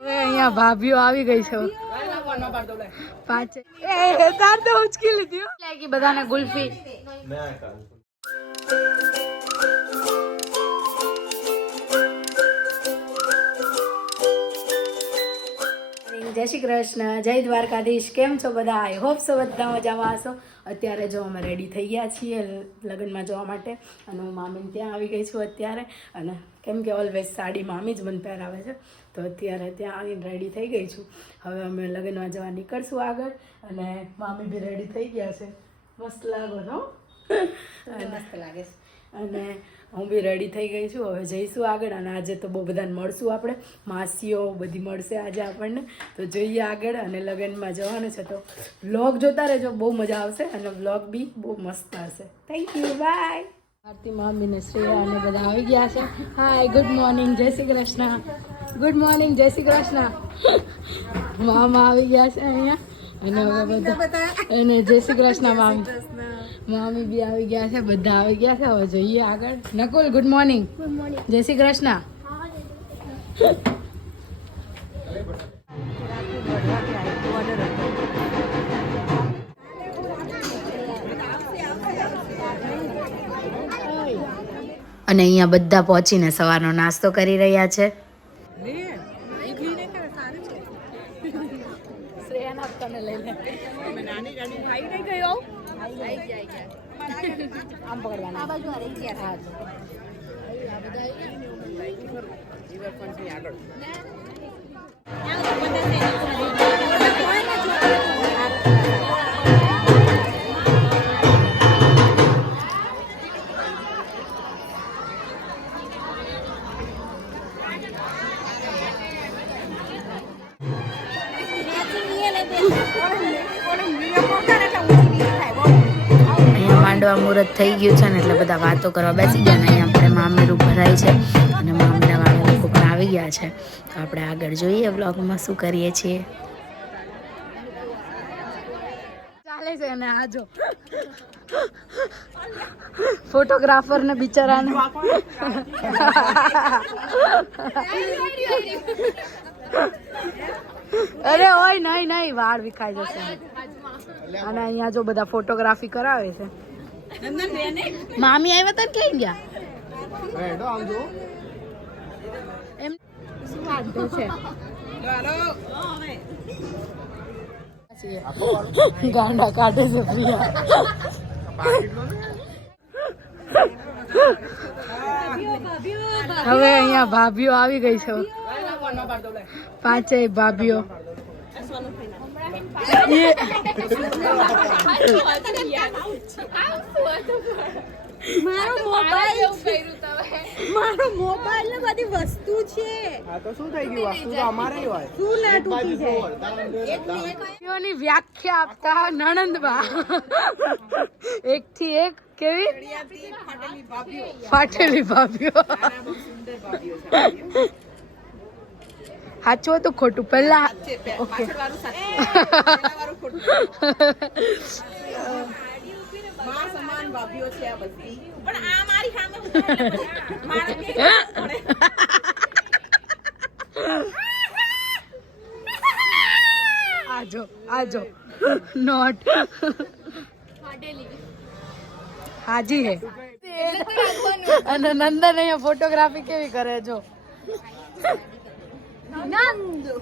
હવે અહીંયા ભાભીઓ આવી ગઈ છે. પાંચ એ તાર તો ઉચકી લીધી લાગી બધાને ગુલ્ફી. જય શ્રી કૃષ્ણ, જય દ્વારકાધીશ. કેમ છો બધા? આઈ હોપ સો બધા મજામાં હશો. અત્યારે જો અમે રેડી થઈ ગયા છીએ લગ્નમાં જવા માટે. અને હું મામીને ત્યાં આવી ગઈ છું અત્યારે. અને કેમ કે ઓલવેઝ સાડી મામી જ મને પહેરાવે છે. તો અત્યારે ત્યાં આવીને રેડી થઈ ગઈ છું. હવે અમે લગ્નમાં જવા નીકળશું આગળ અને મામી બી રેડી થઈ ગયા છે. મસ્ત લાગો છો મસ્ત લાગે છે. અને હું બી રેડી થઈ ગઈ છું. હવે જઈશું આગળ અને આજે તો બહુ બધાને મળશું આપણે. માસીઓ બધી મળશે આજે આપણને. તો જોઈએ આગળ અને લગ્નમાં જવાનું છે. તો વ્લોગ જોતા રહેજો. બહુ મજા આવશે અને વ્લોગ બી બહુ મસ્ત હશે thank you bye Aarti mummy ને શ્રેયા અને બધા આવી ગયા છે. હાય ગુડ મોર્નિંગ જય શ્રી કૃષ્ણ. ગુડ મોર્નિંગ જય શ્રી કૃષ્ણ. મામા આવી ગયા છે અહીંયા. અને હવે બધા અને જય શ્રી કૃષ્ણ મામી. મામી બી આવી ગયા છે બધા આવી ગયા છે. હવે જઈએ આગળ. નકુલ ગુડ મોર્નિંગ જય શ્રી કૃષ્ણ. અને અહીંયા બધા પહોંચીને સવારનો નાસ્તો કરી રહ્યા છે. આમ માંડવા મુહૂર્ત થઈ ગયું છે ને એટલે બધા વાતો કરવા બેસી ગયા ને અહીંયા આપણે મામેરું ભરાય છે અને મામેરા વાળા લોકો પણ આવી ગયા છે. તો આપણે આગળ જોઈએ બ્લોગમાં શું કરીએ છીએ. ચાલે છે અને આજો ફોટોગ્રાફર ને બિચારાને. અરે ઓય, નહીં નહીં, વાળ વિખાઈ જશે. અને અહીંયા જો બધા ફોટોગ્રાફી કરાવે છે. મામી આવ્યા તને ક્યાં ગયા? એમ શું વાંધો છે? ગાંડા કાઢે છે પ્રિયા. હવે અહીંયા ભાભીઓ આવી ગઈ છે. પાંચેય ભાભીઓ. એ- મારો મોબાઈલ મારો મોબાઈલ ને બધી વસ્તુ છે. આ તો શું થઈ ગયું? વસ્તુ તો અમારે હોય? શું ના તૂટી જાય. વ્યાખ્યા આપતા નણંદબા. એક થી એક કેવી? ફાટેલી ભાભીઓ. સાચું હતું ખોટું પહેલા ઓકે. માં સમાન ભાભીઓ છે આ બધી. આ મારી સામે ઊભા મારે કે આજો આજો નોટ હાજી હે. અને નંદન અહીંયા ફોટોગ્રાફી કેવી કરે જો? Nando.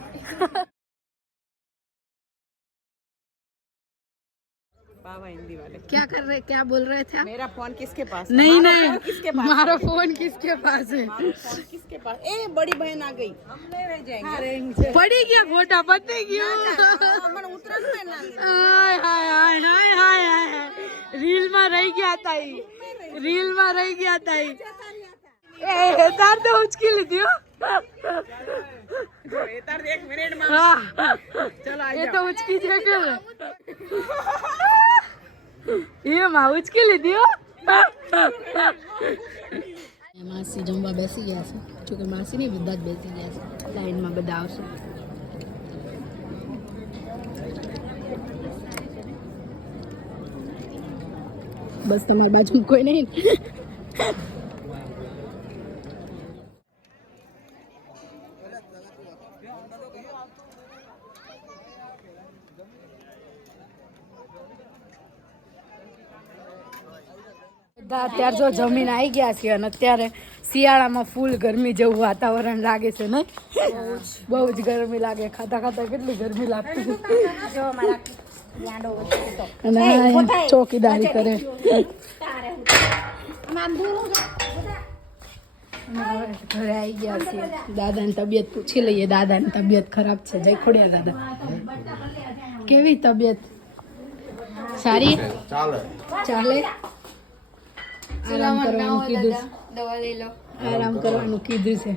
क्या कर रहे क्या बोल रहे थे मेरा फ़ोन किसके पास नहीं नहीं किसके पास हमारा फ़ोन किसके पास है? किसके पास? ए बड़ी बहन आ गई। हम ले क्या फोटा? पत्ते रील में रह गया था रील में रह गया। था ए दर्द उचकी लीधियो એ તો ઉચકી છે કે ઉચકી લીધી હો. માસી જમવા બેસી ગયા છે. જોકે માસી નહીં બધા જ બેસી ગયા છે. લાઈનમાં બધા આવશે. બસ તમારી બાજુ કોઈ નહીં? અત્યારે જો જમીન આવી ગયા છે અને અત્યારે શિયાળામાં ફૂલ ગરમી જેવું વાતાવરણ લાગે છે ને બહુ જ ગરમી લાગે. ખાતા ખાતા કેટલી ગરમી લાગતી. અને આ અહીંયા ચોકીદારી કરે. અને હવે ઘરે આવી ગયા છે. દાદાની તબિયત પૂછી લઈએ. દાદાની તબિયત ખરાબ છે. જય ખોડિયા દાદા. કેવી તબિયત? સારી? ચાલે. ચાલે? આરામ કરવાનું કીધું છે. આરામ કરવાનું. કીધું છે.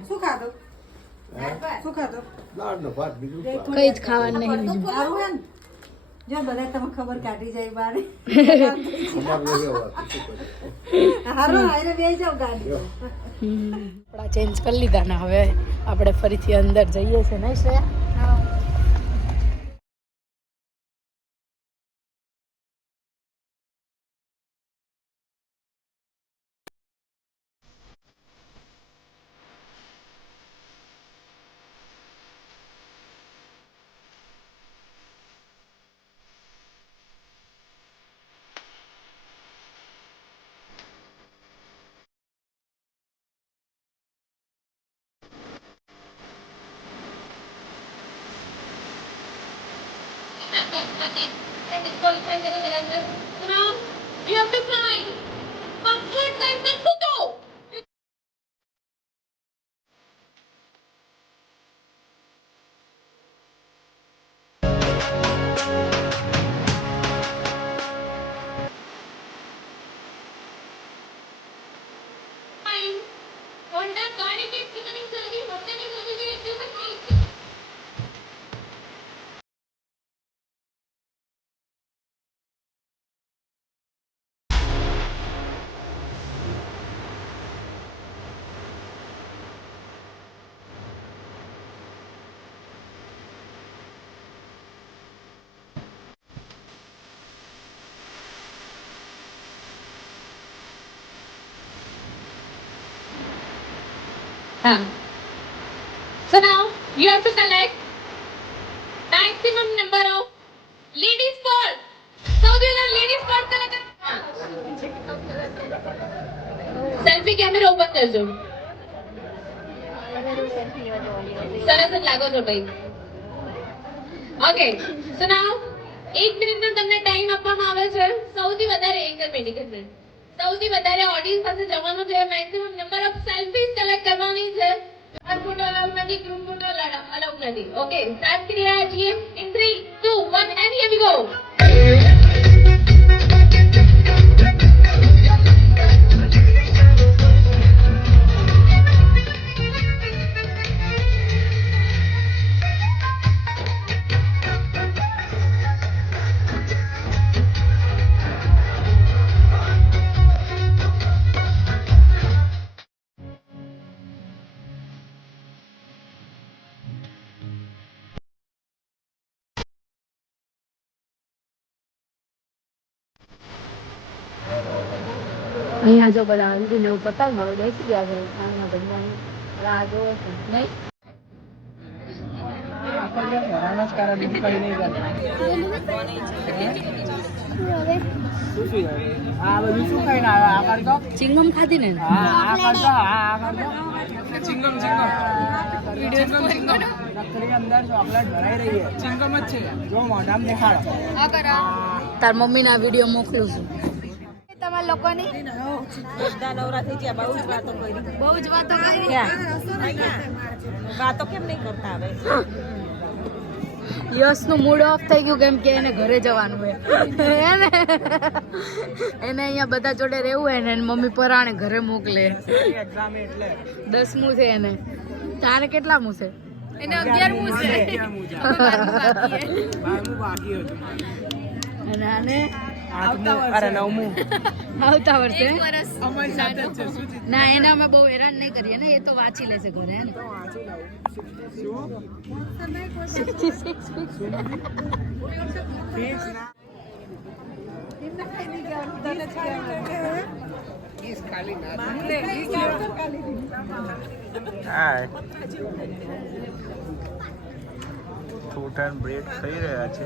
દાળ નો ભાત બીજું કઈ જ ખાવાનું નહીં. બીજું જો બધા તમે ખબર કાઢી જાય બારે. શું? હારો હારે બે જાવ ગાડી. કપડા ચેન્જ કરી લીધા ને હવે આપણે ફરીથી અંદર જઈએ છે નહીં Shreya? and his you. have to Huh. So now, you have to select maximum number of ladies first. સૌથી વધારે ladies first select selfie camera open કરજો સરસ જ લાગો છો ભાઈ ઓકે સો એક મિનિટનો તમને ટાઈમ આપવામાં આવે છે. સૌથી વધારે એન્કર મિનિટ સૌથી વધારે ઓડિયન્સ પાસે જવાનું છે. Maximum number learning is Arpunalamadi Krumpunalada Alamadi. Okay, Satriya GF in 3, 2, 1, and here we go. અહીંયા જો બધા અંજુ ને હવે બેસી ગયા છે અહીંયા ભગવાન રાહ જોવે છે નહીં? ચિંગમ ખાધી ને હા, આ કરતો, હા, આ કરતો. નકરી અંદર ચોકલેટ ભરાઈ રહી છે. જો મોઢામાં દેખાડો. તાર મમ્મી ના વીડિયો મોકલું છું બધા નવરા થઈ ગયા બહુ જ વાતો કરી. બહુ જ વાતો કરી. વાતો કેમ નહીં કરતા હવે? યશનું મૂડ ઓફ થઈ ગયું કેમ કે એને ઘરે જવાનું હોય. એને એને અહીંયા બધા જોડે રહેવું હોય ને એને મમ્મી પરાણે ઘરે મોકલે. એક્ઝામ એટલે દસમું છે એને. તારે કેટલામું છે? એને અગિયારમું છે. બારમું બાકી હતું અને આને અરે નવમું આવતા વર્ષે? ના એને અમે બહુ હેરાન નહીં કરીએ ને એ તો વાંચી લેશે ઘરે હે ને એન્ડ બ્રેક થઈ રહ્યા છે.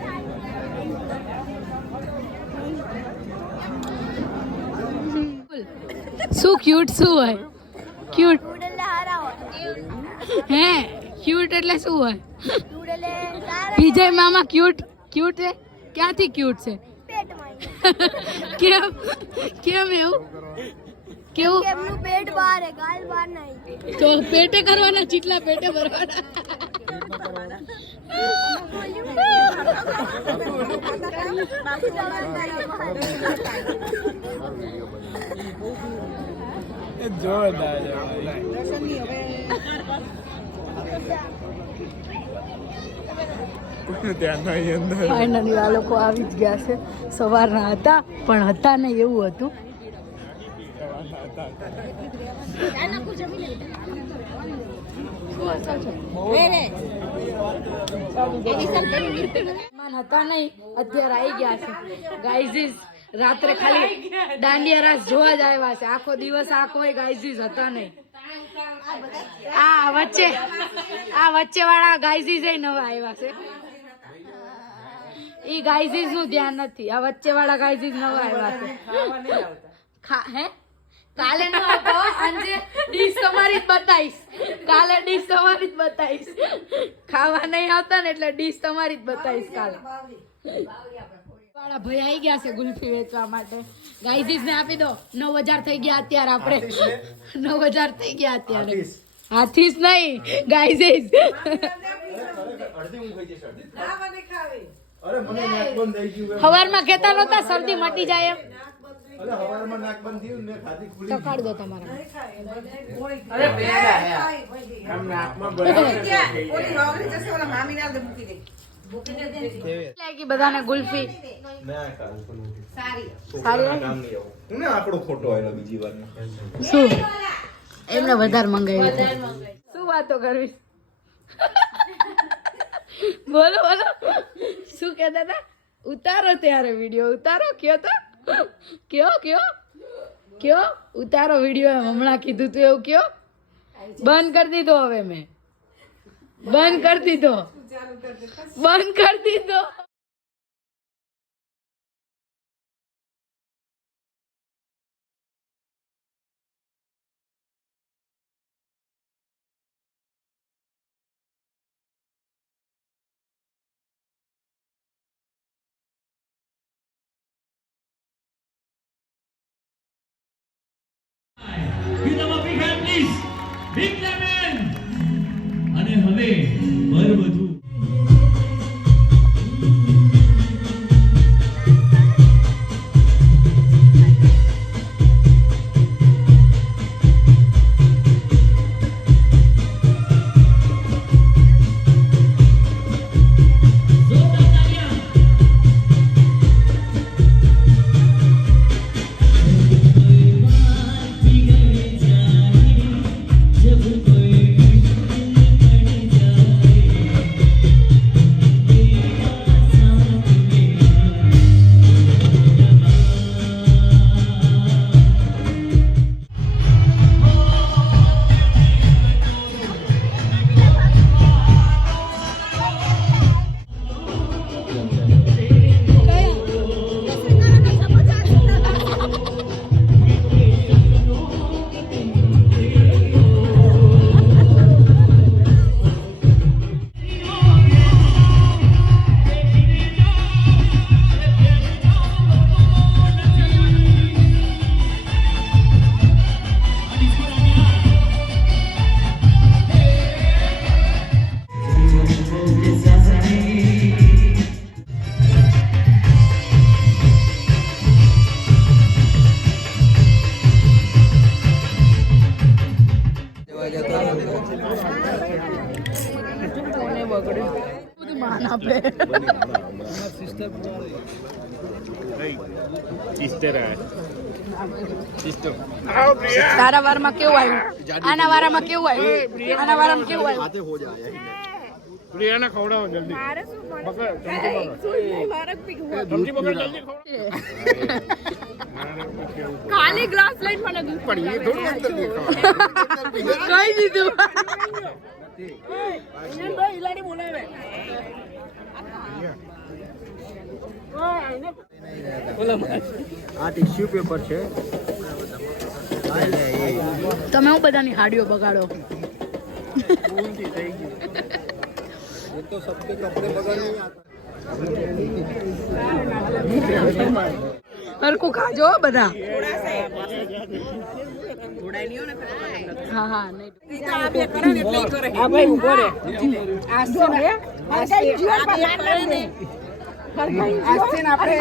શું ક્યુટ શું હોય? ક્યુટ હે ક્યુટ એટલે શું હોય? વિજય મામા ક્યુટ ક્યુટ છે ક્યાંથી ક્યુટ છે? કેમ? કેમ એવું? કેવું? એમનું પેટ બહાર હે? ગાલ બહાર નહીં. તો પેટે કરવાના ચીટલા પેટે ભરવાના. ફાઇનલી આ લોકો આવી જ ગયા છે. સવારના હતા પણ હતા ને એવું હતું. મહેમાન હતા નહીં અત્યારે આવી ગયા છે. ગાઈઝીસ રાત્રે ખાલી દાંડિયા રાસ જોવા જ આવ્યા છે. આખો દિવસ આ કોઈ ગાઈઝીસ હતા નહીં. આ વચ્ચે આ વચ્ચે વાળા ગાઈઝીસ નવા આવ્યા છે. ઈ ગાઈઝીસનું ધ્યાન નથી. આ વચ્ચે વાળા ગાઈઝીસ નવા આવ્યા છે. ખા હે? કાલે નો આપો સાંજે ડીશ તમારી જ બતાવીશ. કાલે ડીશ તમારી જ બતાવીશ. ખાવા નહીં આવતા ને એટલે ડીશ તમારી જ બતાવીશ કાલે. વાળા ભાઈ આવી ગયા છે ગુલ્ફી વેચવા માટે. ગાઈઝીસ ને આપી દો. નવ હજાર થઈ ગયા અત્યારે આપણે. નવ હજાર થઈ ગયા અત્યારે. હાથીસ. નહીં ગાઈઝીસ. અરે મને નાક બંધ થઈ સવારમાં કહેતા નહોતા શરદી મટી જાય એમ. અરે હવારમાં નાક બંધ થયું ને મેં ખાધી ખુલી દો તમારા. આમ નાકમાં ઓલી જશે ઓલા મૂકી દે. શું? એમને વધારે મંગાવી. શું વાતો કરવી? બોલો બોલો. શું કેતા હતા? ઉતારો ત્યારે વીડિયો ઉતારો કયો તો? કયો કયો? કયો? ઉતારો વીડિયો હમણાં કીધું તું એવું કયો? બંધ કરી દીધો હવે મેં. બંધ કરી દીધો. બંધ કરી દીધો. તારા વારમાં કેવું આવ્યું? આના વારામાં કેવું આવ્યું? આના વારામાં કેવું આવ્યું? પ્રિયાને ખવડાવો જલ્દી. ખાલી ગ્લાસ લઈને મને દૂધ અંદર કહી દીધું? આ ટિશ્યુ પેપર છે. તમે હું બધાની હાડીઓ બગાડો? હરકું ખાજો બધા. હા હા નહીં. આ ભાઈ ઊભો રે. આજથી આપણે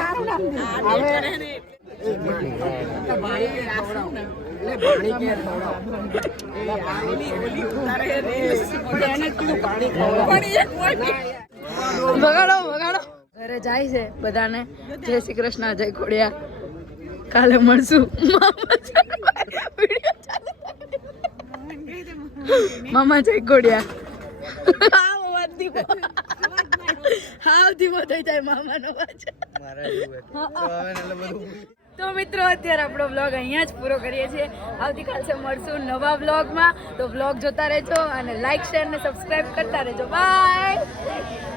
ઘરે જાય છે બધાને. જય શ્રી કૃષ્ણ, જય ખોડિયા કાલે મળશું. મામા જય ખોડિયા હાવ અવાજ ધીમો હાવ ધીમો થઈ જાય મામાનો વાજ તો. મિત્રો અત્યારે આપણો બ્લોગ અહીંયા જ પૂરો કરીએ છીએ. આવતીકાલ છે મળશું નવા બ્લોગમાં તો બ્લોગ જોતા રહેજો અને લાઈક શેર ને સબસ્ક્રાઇબ કરતા રહેજો. બાય